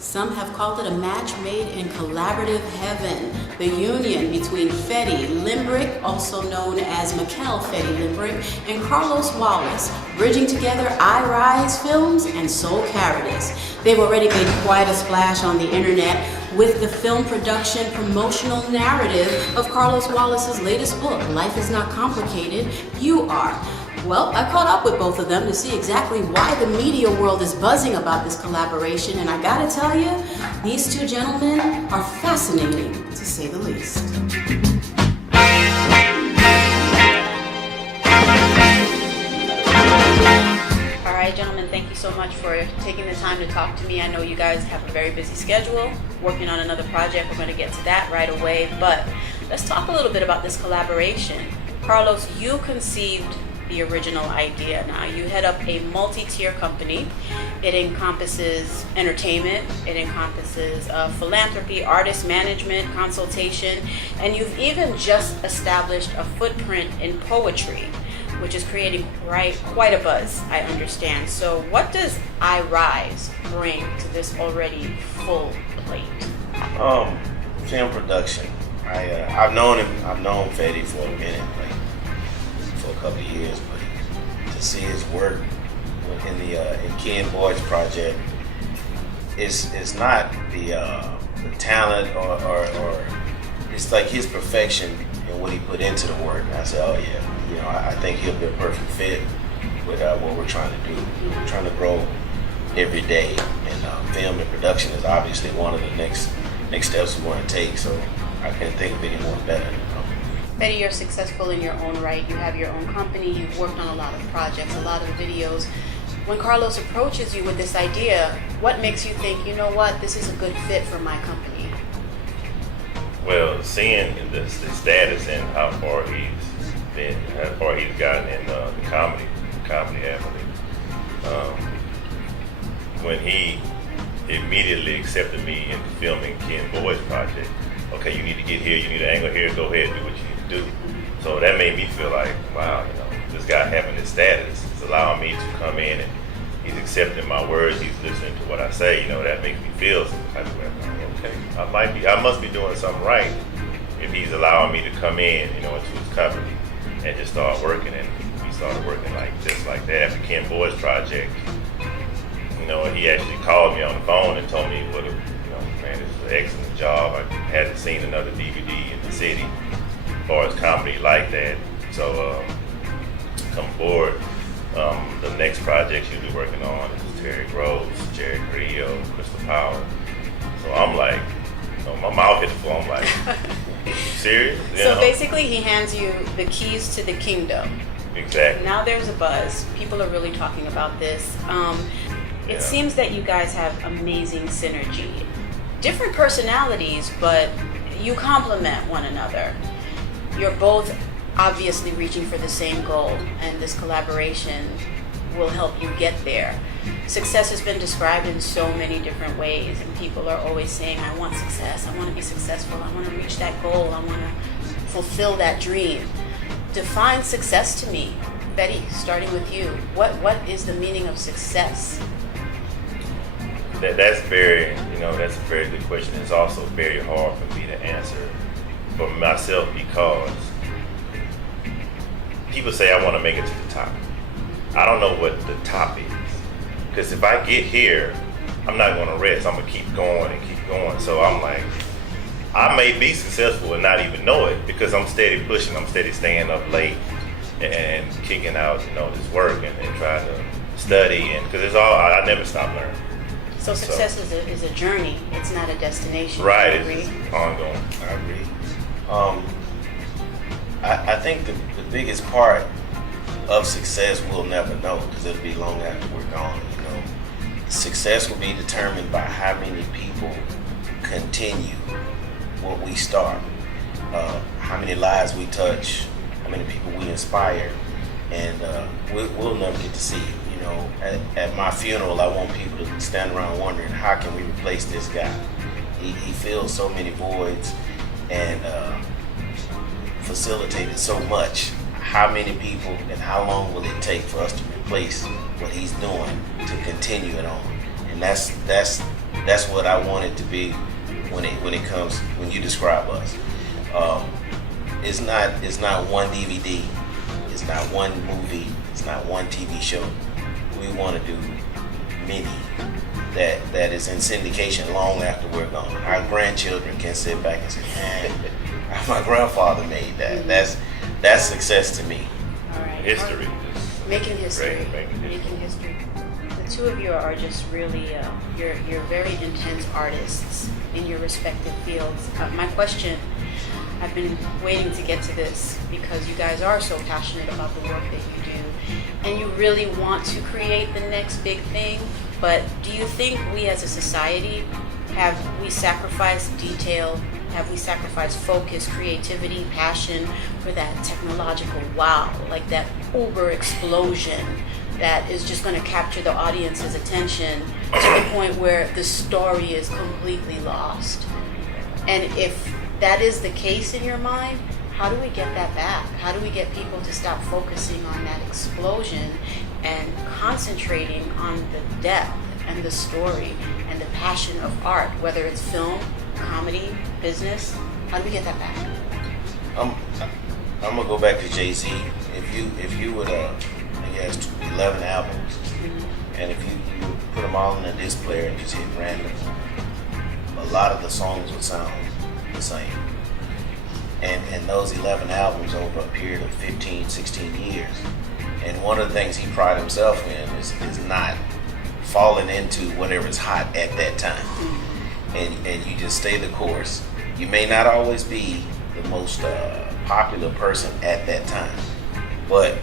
Some have called it a match made in collaborative heaven. The union between Fetti, Limbrick, also known as Mikell, Fetti, Limbrick, and Carlos Wallace, bridging together iRise Filmz and Sol-Caritas. They've already made quite a splash on the internet with the film production promotional narrative of Carlos Wallace's latest book, Life is Not Complicated, You Are. Well, I caught up with both of them to see exactly why the media world is buzzing about this collaboration, and I gotta tell you, these two gentlemen are fascinating, to say the least. All right, gentlemen, thank you so much for taking the time to talk to me. I know you guys have a very busy schedule, working on another project. We're going to get to that right away, but let's talk a little bit about this collaboration. Carlos, you conceived the original idea. Now, you head up a multi-tier company. It encompasses entertainment, it encompasses philanthropy, artist management, consultation, and you've even just established a footprint in poetry, which is creating quite a buzz, I understand. So what does iRise bring to this already full plate? Film production. I've known Fetti for a minute, for a couple of years, but to see his work in Ken Boyd's project is not the talent or it's like his perfection and what he put into the work. And I said, oh yeah, I think he'll be a perfect fit with what we're trying to do. We're trying to grow every day, and film and production is obviously one of the next steps we want to take. So I can't think of any more better. Fetti, you're successful in your own right. You have your own company. You've worked on a lot of projects, a lot of videos. When Carlos approaches you with this idea, what makes you think, you know what, this is a good fit for my company? Well, seeing the status and how far he's gotten in the comedy avenue, when he immediately accepted me into filming Ken Boyd's project. Okay, you need to get here, you need an angle here, go ahead, do what you need to do. So that made me feel like, wow, this guy having this status is allowing me to come in and he's accepting my words, he's listening to what I say, that makes me feel some type of way. Okay, I must be doing something right if he's allowing me to come in, into his company and just start working. And we started working just like that. After Ken Boyd's project, he actually called me on the phone and told me what man, this is an excellent job. I hadn't seen another DVD in the city as far as comedy like that. So come aboard. The next project you'll be working on is Terry Groves, Jerry Carrillo, Crystal Powell. So I'm like, my mouth hit the floor. I'm like, you serious? So basically he hands you the keys to the kingdom. Exactly. Now there's a buzz. People are really talking about this. It seems that you guys have amazing synergy. Different personalities, but you complement one another. You're both obviously reaching for the same goal, and this collaboration will help you get there. Success has been described in so many different ways, and people are always saying, I want success, I want to be successful, I want to reach that goal, I want to fulfill that dream. Define success to me. Fetti, starting with you. What is the meaning of success? That's very good question. It's also very hard for me to answer for myself because people say I want to make it to the top. I don't know what the top is, because if I get here, I'm not going to rest. I'm going to keep going and keep going. So I'm like, I may be successful and not even know it because I'm steady pushing. I'm steady staying up late and kicking out, this work and trying to study, and because it's all I never stop learning. So success is a journey. It's not a destination. Right. It's ongoing. I agree. I think the biggest part of success we'll never know because it'll be long after we're gone. Success will be determined by how many people continue what we start, how many lives we touch, how many people we inspire, and we'll never get to see it. At my funeral, I want people to stand around wondering, how can we replace this guy? He fills so many voids and facilitated so much. How many people and how long will it take for us to replace what he's doing to continue it on? And that's That's what I want it to be when you describe us. It's not one DVD, it's not one movie, it's not one TV show. We want to do many that is in syndication long after we're gone. Our grandchildren can sit back and say, man, my grandfather made that. That's success to me. All right. History. Making history. Making history. The two of you are just really, you're very intense artists in your respective fields. My question, I've been waiting to get to this because you guys are so passionate about the work that you do, and you really want to create the next big thing. But do you think we as a society, have we sacrificed detail? Have we sacrificed focus, creativity, passion for that technological wow, like that uber explosion that is just going to capture the audience's attention to the point where the story is completely lost? And if that is the case in your mind, how do we get that back? How do we get people to stop focusing on that explosion and concentrating on the depth and the story and the passion of art, whether it's film, comedy, business? How do we get that back? I'm gonna go back to Jay-Z. If you would he has 11 albums, and if you put them all in a disc player and just hit random, a lot of the songs would sound the same. And those 11 albums over a period of 15, 16 years. And one of the things he prided himself in is not falling into whatever's hot at that time. And you just stay the course. You may not always be the most popular person at that time, but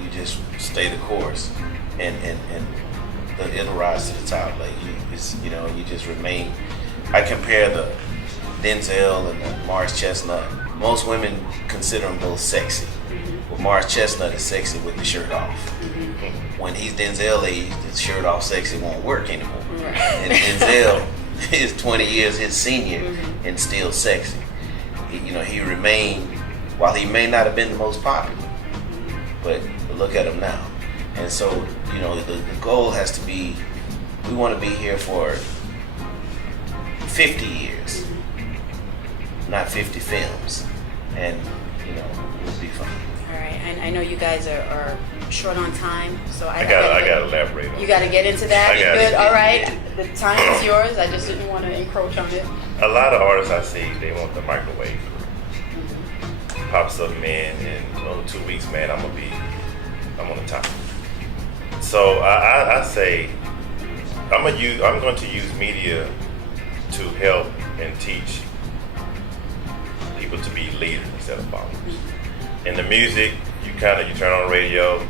you just stay the course, and it'll rise to the top. Like you just remain. I compare the Denzel and the Morris Chestnut. Most women consider them both sexy. But Morris Chestnut is sexy with the shirt off. When he's Denzel age, the shirt off sexy won't work anymore. And Denzel is 20 years his senior and still sexy. He remained, while he may not have been the most popular, but look at him now. And so, the goal has to be, we want to be here for 50 years, not 50 films. And, it'll be fun. All right, and I know you guys are short on time, so I gotta elaborate on You got to get into that. I gotta Good. get All right, the time is yours. I just didn't want to encroach on it. A lot of artists I see, they want the microwave. Pops up, man, in 2 weeks, man, I'm on the top. So I say I'm going to use media to help and teach people to be leaders instead of followers. In the music, you turn on the radio,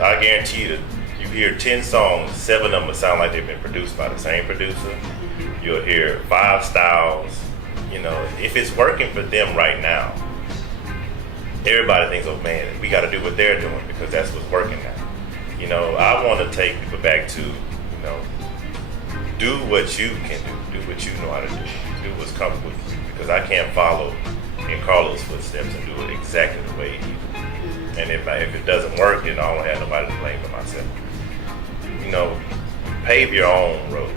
I guarantee you that you hear 10 songs, 7 of them will sound like they've been produced by the same producer. You'll hear 5 styles. If it's working for them right now, everybody thinks, oh man, we got to do what they're doing because that's what's working now. I want to take people back to, do what you can do what you know how to do what's comfortable with you, because I can't follow in Carlos' footsteps and do it exactly the way he did. And if it doesn't work, then I don't have nobody to blame but myself. Pave your own road.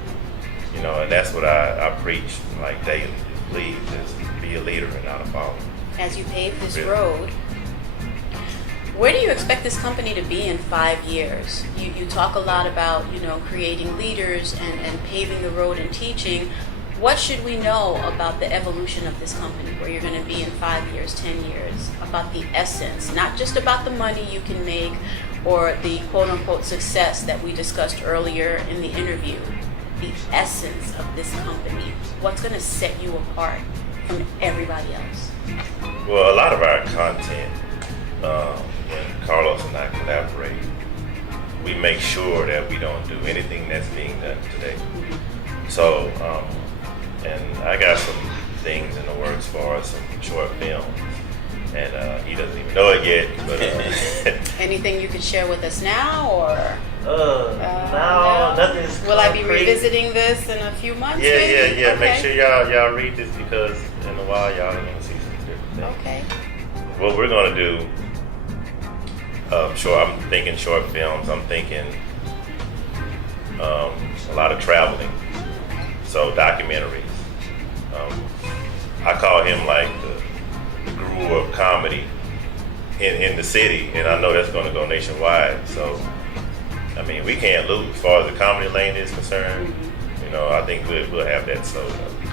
And that's what I preach like daily. Please just be a leader and not a follower. As you pave this road, where do you expect this company to be in 5 years? You talk a lot about, creating leaders and paving the road and teaching. What should we know about the evolution of this company, where you're going to be in 5 years, 10 years, about the essence, not just about the money you can make or the quote-unquote success that we discussed earlier in the interview, the essence of this company? What's going to set you apart from everybody else? Well, a lot of our content, when Carlos and I collaborate, we make sure that we don't do anything that's being done today. So, and I got some things in the works for some short films, and he doesn't even know it yet. But anything you could share with us now, or no, nothing's. Will I be revisiting this in a few months? Yeah. Okay. Make sure y'all read this, because in a while y'all are gonna see some different things. Okay. What we're gonna do. I'm thinking short films. I'm thinking a lot of traveling. So documentaries. I call him like the guru of comedy in the city, and I know that's going to go nationwide. So, I mean, we can't lose as far as the comedy lane is concerned. You know, I think we'll have that. So,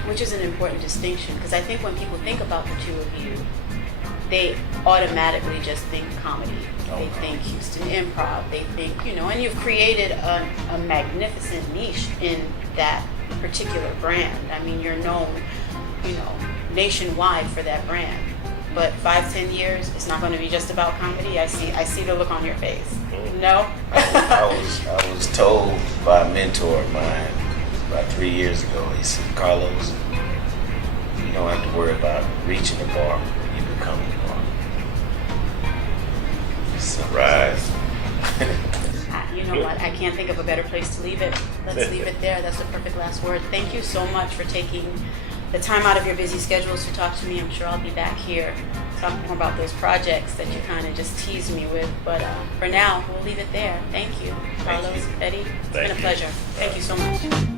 which is an important distinction, because I think when people think about the two of you, they automatically just think comedy. They think Houston Improv. They think, you know, and you've created a magnificent niche in that particular brand. I mean, you're known, you know, nationwide for that brand. But 5-10 years, it's not going to be just about comedy. I see the look on your face. No? I was told by a mentor of mine about 3 years ago. He said, Carlos, you don't have to worry about reaching the bar. You become the bar. So, right. You know what? I can't think of a better place to leave it. Let's leave it there. That's the perfect last word. Thank you so much for taking the time out of your busy schedules to talk to me. I'm sure I'll be back here talk more about those projects that you kind of just teased me with. But for now, we'll leave it there. Thank you, Carlos, Fetti. It's been a pleasure. Thank you so much.